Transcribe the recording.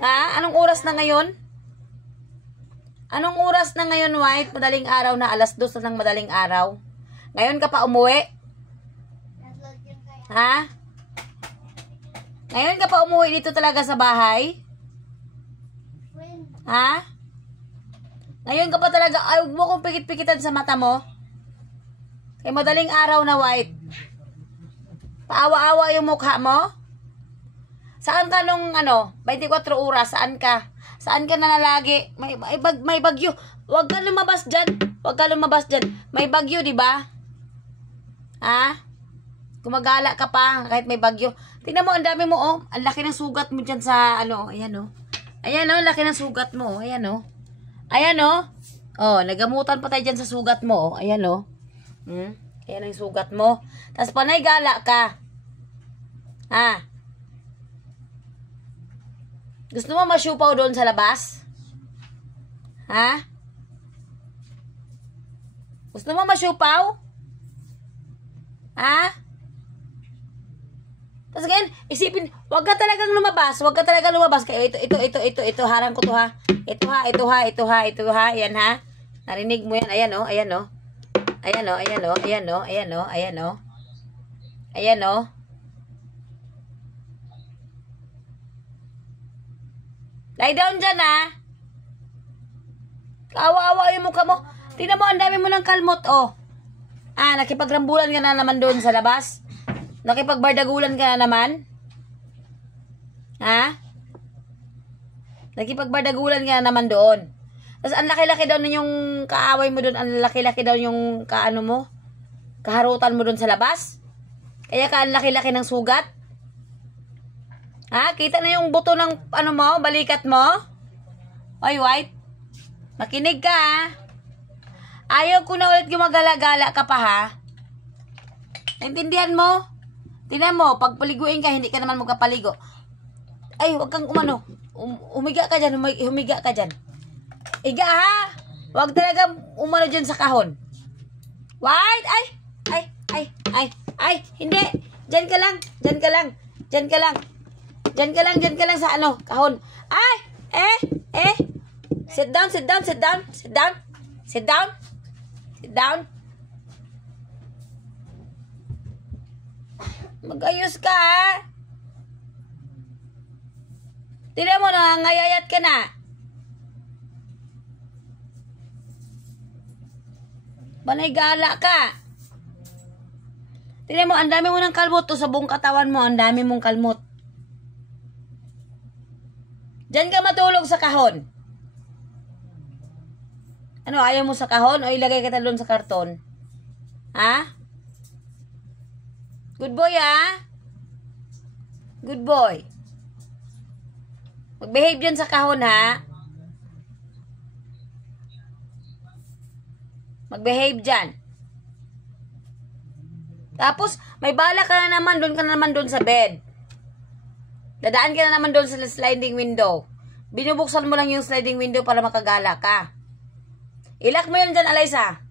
Ha? Anong oras na ngayon? Anong oras na ngayon, White? Madaling araw na, 2:00 na ng madaling araw. Ngayon ka pa umuwi? Ha? Ngayon ka pa umuwi dito talaga sa bahay? Ha? Ngayon ka pa talaga, ay, huwag mo kong pikit-pikitan sa mata mo. Kay madaling araw na, White. Paawa-awa yung mukha mo? Saan ka nung 24 oras? Saan ka? Saan ka na lagi? May bagyo. Huwag ka lumabas dyan. Huwag ka lumabas dyan. May bagyo, di ba? Ha? Gumagala ka pa kahit may bagyo. Tingnan mo, ang dami mo, oh. Ang laki ng sugat mo dyan sa, ayan, oh. Ayan, oh, laki ng sugat mo, oh. Ayan, oh. Ayan, oh. Oh, nagamutan pa tayo dyan sa sugat mo, oh. Ayan, oh. Ayan ang sugat mo. Tapos panay gala ka. Ha? Gusto mo masyupaw doon sa labas? Ha? Gusto mo masyupaw? Ha? Tapos ngayon, isipin, wag ka talagang lumabas. Wag ka talagang lumabas. Kaya ito, harang ko to ha. Ito ha. Ayan ha. Narinig mo yan. Ayan o, ayan o. Ayan o, ayan o, ayan o, ayan o, ayan o. Ayan o. Lie down dyan, ha? Kaawa-awa yung mukha mo. Tingnan mo, ang dami mo ng kalmot, oh. Nakipagrambulan ka na naman doon sa labas? Nakipagbardagulan ka na naman? Ha? Nakipagbardagulan ka na naman doon. Tapos, ang laki-laki daw na yung kaaway mo doon. Ang laki-laki daw yung kaano mo. Kaharutan mo doon sa labas. Kaya ka ang laki-laki ng sugat. Ha? Kita na yung buto ng mo, balikat mo? Oy, White. Makinig ka, ha? Ayaw ko na ulit gumagala-gala ka pa, ha? Naintindihan mo? Tingnan mo, pag paliguin ka, hindi ka naman magkapaligo. Ay, huwag kang humiga ka dyan, humiga ka dyan. Iga, ha? Huwag talaga dyan sa kahon. White! Ay, hindi. Dyan ka lang. Dyan ka lang sa kahon. Ay, sit down. Mag-ayos ka, ha? Tignan mo, nangangayayat ka na. Banay gala ka. Tignan mo, ang dami mo ng kalmot to sa buong katawan mo. Ang dami mong kalmot. Diyan ka matulog sa kahon. Ayaw mo sa kahon o ilagay kita doon sa karton? Ha? Good boy, ha? Good boy. Mag-behave dyan sa kahon, ha? Mag-behave dyan. Tapos, may bala ka na naman, doon sa bed. Dadaan ka na naman doon sa sliding window. Binubuksan mo lang yung sliding window para makagala ka. Ilak mo yun dyan, Alyssa.